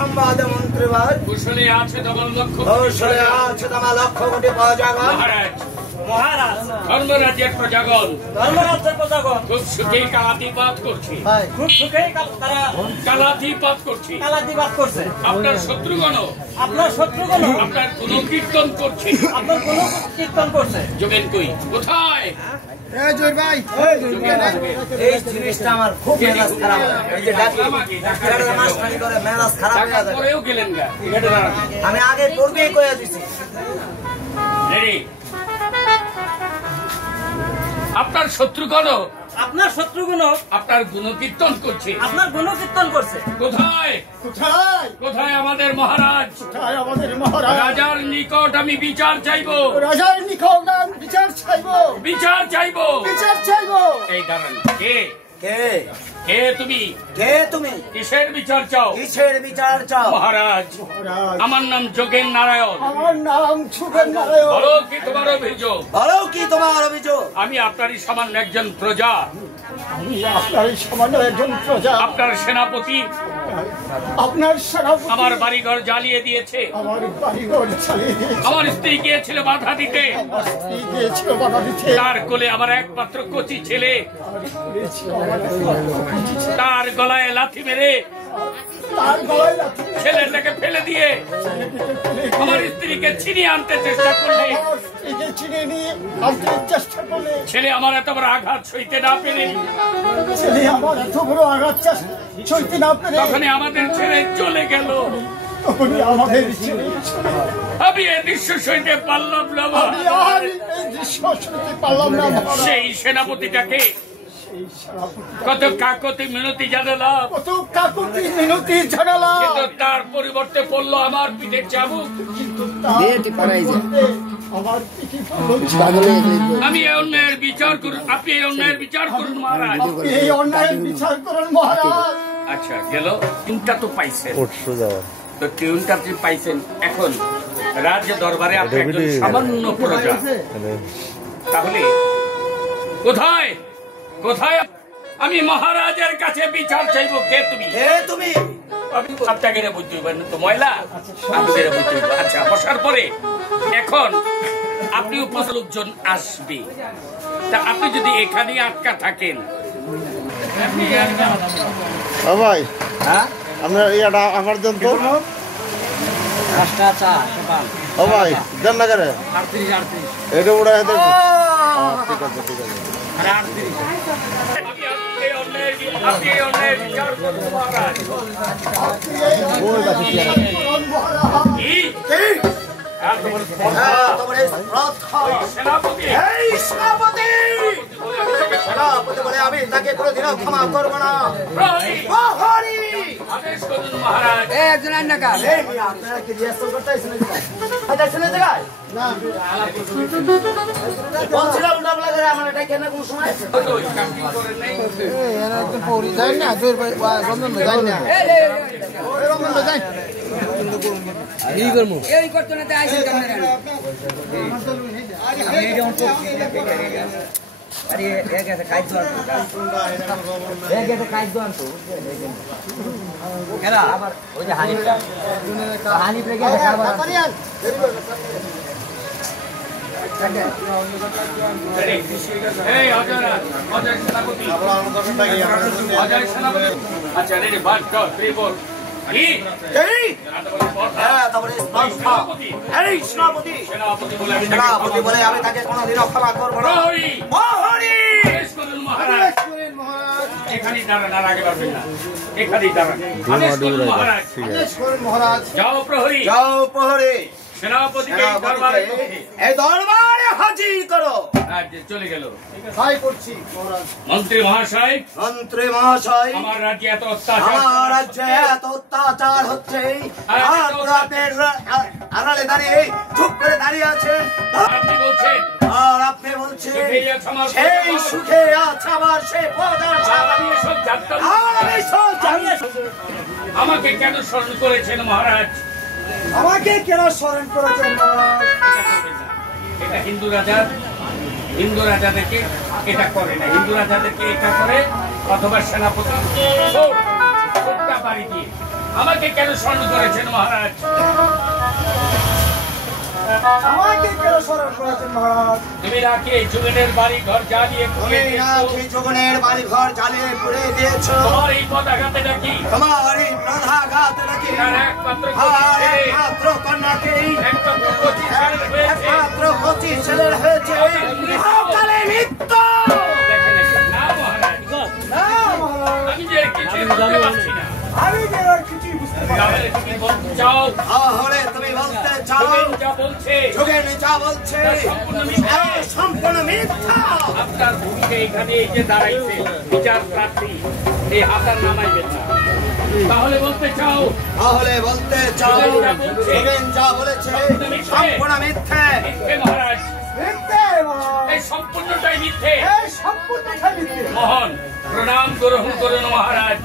সংবাদ মন্ত্রীবার কুশলে আছে তোমার লক্ষ কোটি প্রজাগণ। মহারাজ ধর্মরাজ্যের প্রজাগণ খুব সুখেই কালাতিপাত করছে, কালাতিপাত করছে। আপনার শত্রুগণ আপনার কোন কীর্তন করছে। যোগেন কই কোথায়? এই জিনিসটা আমার খুব মেজাজ খারাপ। এই যে ডাকি মাস্টারি করে মেজাজ খারাপ হয়ে যায়। আমি আগে পূর্বেই কয়ে দিছি। আপনার শত্রুগণ আপনার গুণকীর্তন করছে। কোথায় আমাদের মহারাজ? রাজার নিকট আমি বিচার চাইবো। এই দাঁড়ান, কে তুমি? কিসের বিচার চাও? মহারাজ, আমার নাম যোগেন নারায়ণ। বলো কি তোমার অভিযোগ? আমি আপনারই সামান্য একজন প্রজা। আপনার সেনাপতি আমার বাড়িঘর জ্বালিয়ে দিয়েছে। আমার স্ত্রী গিয়েছিল বাধা দিতে। তার কোলে আমার একমাত্র কচি ছেলে, তার গলায় লাথি মেরে ছেলেটাকে ফেলে দিয়ে আমার স্ত্রীকে ছিনিয়ে আনতে চেষ্টা করলে ছেলে আমার এত বড় আঘাত সইতে না পেরে তখনই আমাদের ছেড়ে চলে গেল। আমি এই দৃশ্য সইতে পারলাম না। সেই সেনাপতিটাকে কত কাকতি মিনতি জানালাম, কিন্তু তার পরিবর্তে পড়লো আমার পিঠে চাবুক। আমি এই অন্যায়ের বিচার করুন, আপনি এই অন্যায়ের বিচার করুন মহারাজ। আচ্ছা গেল, টিউনটা তো পাইছেন, তো টিউনটা আপনি পাইছেন। এখন রাজ্য দরবারে আপনি একজন সামান্য প্রজা, তাহলে কোথায় আমি মহারাজের কাছে বিচার চাইব? কে তুমি? আপনাকে বুঝতে পারেন তো ময়লা, আপনাদের বুঝতে পারবো। আচ্ছা, বসার পরে এখন আপনি উপস্থিত লোকজন আসবে, তা আপনি যদি এখানে আটকা থাকেন। ভাই আপনার ইয়াটা আমার জন্য ও ভাই দেন না করে এটা ওটা ঠিক আছে আমি তাকে কোনোদিনও ক্ষমা করবো না। সেনাপতি বলে আমি তাকে কোনোদিনও ক্ষমা করবো না। এখানেই দাঁড়ান, আর আগে বাড়বেন না। এখানেই দাঁড়ান। মহারাজ যাও প্রহরী, সেনাপতিকে এই দরবারে হাজির করো। চলে গেল। মন্ত্রী মহাশয়, আমার রাজ্যে এত অত্যাচার হচ্ছে, আড়ালে দাঁড়িয়ে চুপ করে দাঁড়িয়ে আছেন। আপনি বলছেন সেই সুখে আছে আমার সেই আমাকে কেন স্মরণ করেছেন মহারাজ? এটা হিন্দু রাজাদেরকে এটা করে না, হিন্দু রাজাদেরকে এটা করে, অথবা সেনাপতি বাড়ি দিয়ে আমাকে কেন স্মরণ করেছেন মহারাজ? আমাকে কেন স্মরণ করেছেন মহারাজ? তুমি নাকি যোগেনের বাড়ি ঘর জ্বালিয়ে পুড়িয়ে তুমি দিয়েছো? নাকি যোগনের বাড়ি ঘর জ্বালিয়ে পুড়ে দিয়েছো। তোমার এই পতাকাতে নাকি তোমার এই প্রধাঘাত নাকি তার একমাত্র একমাত্র কন্যাকেই একমাত্র কচি ছেলে হয়েছে। একমাত্র কচি ছেলের হয়েছে। ইহকালে মৃত্যু। দেখে দেখে। না মহারাজ, না মহারাজ, আমি যে কিছুই বুঝতে পারছি না। আমি যে আর কিছুই বুঝতে পারি না। তাহলে তুমি বলতে চাও তাহলে তুমি বলতে চাও যোগেন যা বলছে যোগেন যা বলছে সম্পূর্ণ মিথ্যা। সম্পূর্ণ মিথ্যা। আপনার ভূমিকা এখানে এই যে দাঁড়াইছে বিচার প্রার্থী, এই হাতার নামাইবেন না। তাহলে বলতে চাও তাহলে বলতে চাও যোগেন যা বলেছে সম্পূর্ণ মিথ্যে। মিথ্যে মহারাজ, মিথ্যে মহারাজ, এই সম্পূর্ণটাই মিথ্যে। এই সম্পূর্ণটাই মিথ্যে। মোহন প্রণাম গ্রহণ করুন মহারাজ।